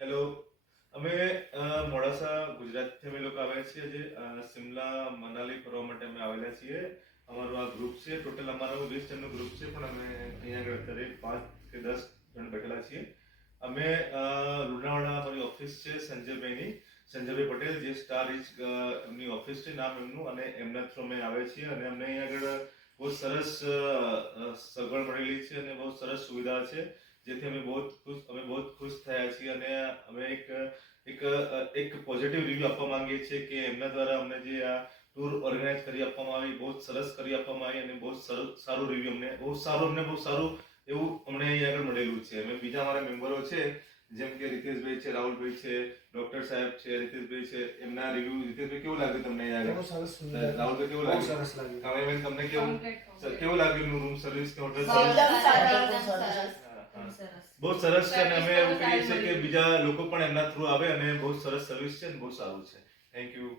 Hello, અમે મોડાસા ગુજરાતથી અમે લોકો આવ્યા છીએ જે શિમલા મનાલી ફરવા માટે અમે આવેલા છીએ. અમારું આ ગ્રુપ છે, ટોટલ અમારું 20 જણનું ગ્રુપ છે, પણ અમે અહીંયા આગળ અત્યારે 5 કે 10 જણ બેઠેલા છીએ. અમે લુણાવાડા અમારી ઓફિસ છે સંજયભાઈ પટેલ, જે સ્ટાર રીચ એમની ઓફિસ છે, નામ એમનું, અને એમના થ્રુ અમે આવે છીએ. અને અમને અહીંયા આગળ બહુ સરસ સગવડ મળેલી છે અને બહુ સરસ સુવિધા છે, જેથી અમે બહુ ખુશ થયા છીએ. અને અમે એક પોઝિટિવ રિવ્યુ આપવા માંગીએ છીએ કે એમના દ્વારા અમને જે આ ટૂર ઓર્ગેનાઇઝ કરી આપવામાં આવી, બહુ સરસ કરી આપવામાં આવી, અને બહુ સારું રિવ્યુ બહુ સારું એવું અમને અહીંયા આગળ મળેલું છે. અમે બીજા અમારા મેમ્બરો છે, જેમ કે રીતેશભાઈ છે, રાહુલભાઈ છે, ડોક્ટર સાહેબ છે, રીતેશભાઈ છે, એમના રિવ્યુ. રીતેશભાઈ, કેવું લાગ્યું તમને અહીંયા આગળ? રાહુલભાઈ, કેવું લાગ્યું? સરસ લાગ્યું. કાવ્યાબેન, તમને કેવું લાગ્યું રૂમ સર્વિસ કે હોટલ સરસ. બહુ સરસ છે. અને અમે એવું કહીએ છીએ કે બીજા લોકો પણ એમના થ્રુ આવે, અને બહુ સરસ સર્વિસ છે અને બહુ સારું છે. Thank you.